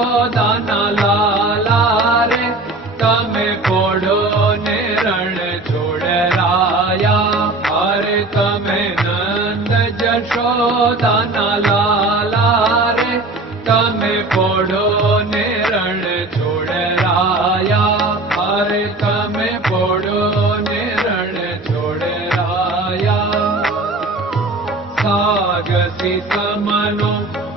જશોદાના લાલા રે તમે પોડો ને રણ છોડરાયા. અરે તમે નંદ જશોદાના લાલા રે તમે પોડો ને રણ છોડરાયા. અરે તમે પોડો ને રણ છોડરાયા. સાગસી સમનો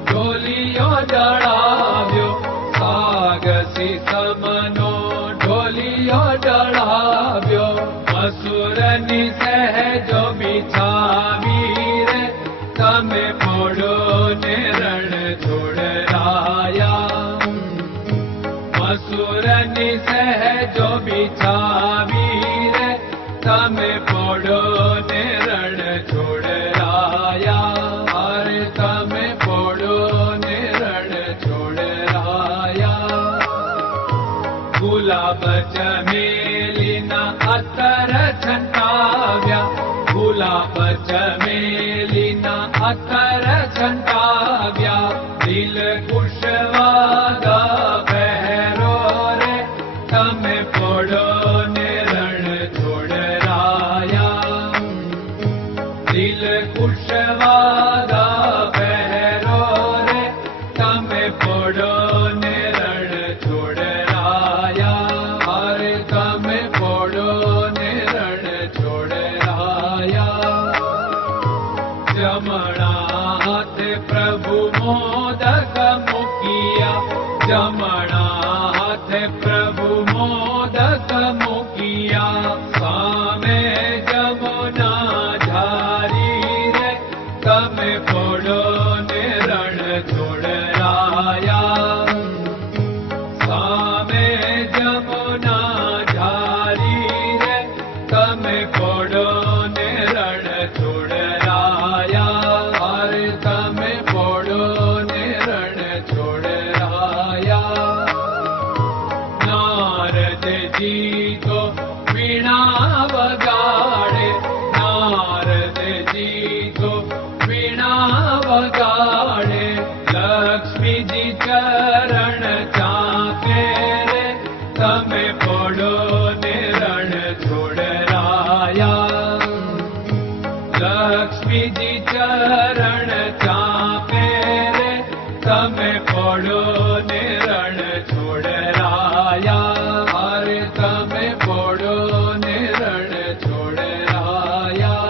ઢોલિયો ડળાવ્યો, સાગસી સમનો ઢોલિયો ડળાવ્યો. મસૂરની સહેજો બિછાવી રે તમે પોડો ને રણ છોડરાયા. મસૂરની સહેજો બિછાવી રે તમે પોડો ને રણ છોડરાયા. અરે તમે પોડો ને રણ છોડરાયા. ગુલાબ ચમેલીના અત્તર છંટાવ્યા, ગુલાબ ચમેલીના અત્તર છંટાવ્યા. દિલ કુશવાદા પહેરો રે તમે પોડો ને રણ છોડરાયા. દિલ કુશવાદા પહેરો રે તમે પોડો ને રણ છોડરાયા. અરે તમે પોડો ને રણ છોડરાયા. જમણા હાથે પ્રભુ મોદક મૂકિયા, જમણા હાથે પ્રભુ મોદક મૂકિયા. સામે જમુના ઝારી રે તમે પોડો ને રણ છોડરાયા. સામે જમુના ઝારી રે તમે પોડો ને રણ છોડરાયા. અરે તમે પોડો ને રણ છોડરાયા. નારદજી તો વીણા વગાડે, નારદજી તો વીણા વગાડે. લક્ષ્મીજી ચરણ ચાકે રે તમે પોડો ને રણ છોડરાયા. લક્ષ્મીજી ચરણ ચાપે રે તમે પોડો ને રણ છોડરાયા. અરે તમે પોડો ને રણ છોડરાયા.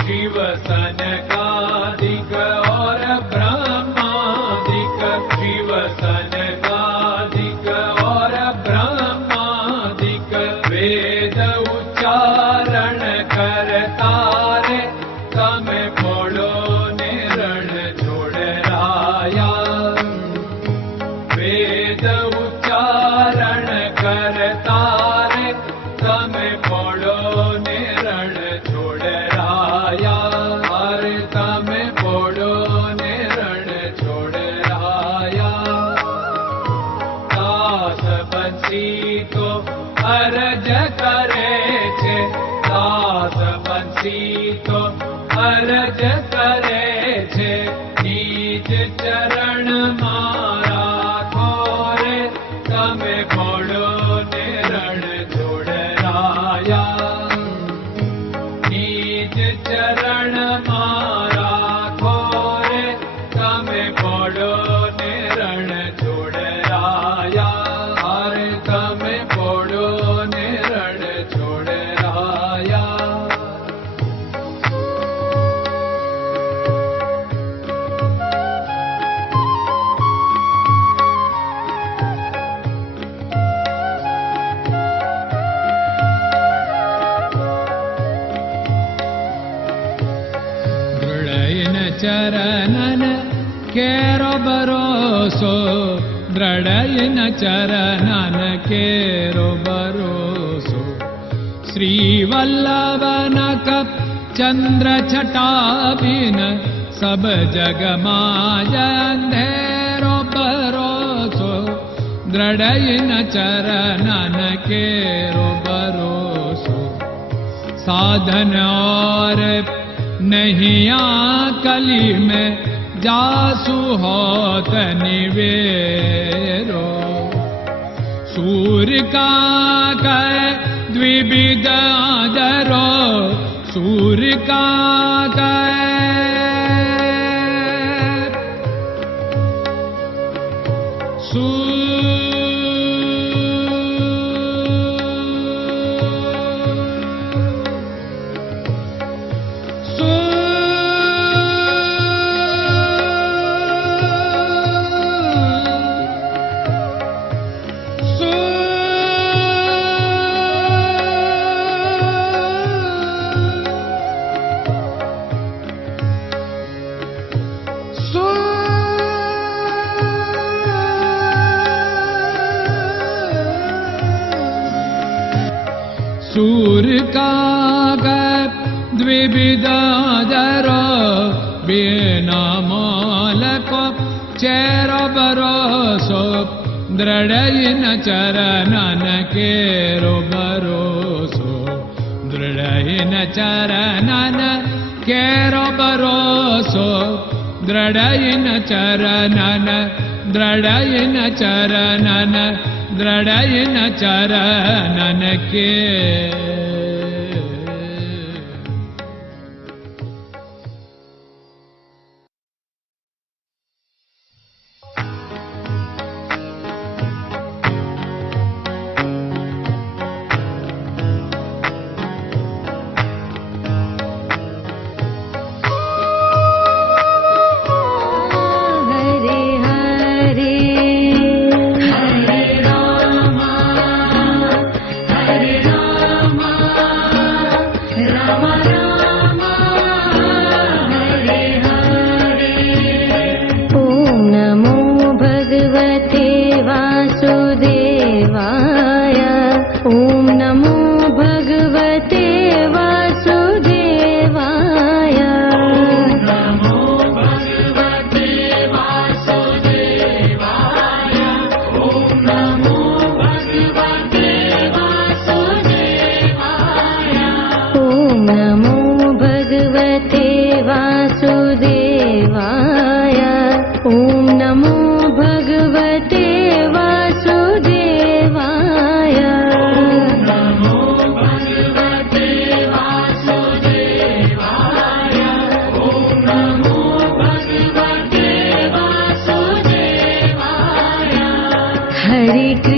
શિવ સનકાદિક और ब्रह्मादिक, शिव सनकादिक और ब्रह्मादिक. वेद उच्चारण करता रे તમે પોડો ને રણ છોડરાયા. વેદ ઉચ્ચારણ કરતા રે તમે પોડો ને રણ છોડરાયા. અરે તમે પોડો ને રણ છોડરાયા. દાસ બંસી તો અરજ કરે છે, દાસ બંસી તો અરજ કરે છે. નીચ ચરણ મારા ખોરે તમે પોડો ને રણ છોડરાયા. નીચ ચરણ મારા ખોરે તમે પોડો ને રણ છોડરાયા. અરે તમે પોડો ને રણ છોડરાયા. ચરણન કેરો ભરોસો, દ્રઢયન ચરણન કેરો ભરોસો. શ્રી વલ્લભન કપ ચંદ્ર છટાબિન સબ જગમાં અંધેરો ભરોસો. દ્રઢયન ચરણન કેરો ભરોસો. साधन और नहीं कली में जासु होत निवेरो। सूर्य का कै द्विविध आदरो, सूर्य का सूर्य का द्विविधादरो, बिना मोल को चेर भरोसो, दृढ़ चरणन केरो भरोसो, दृढ़ चरणन केरो भरोसो, दृढ़ चरणन, दृढ़ चरणन, दृढ़ चरणन के। Hare Krishna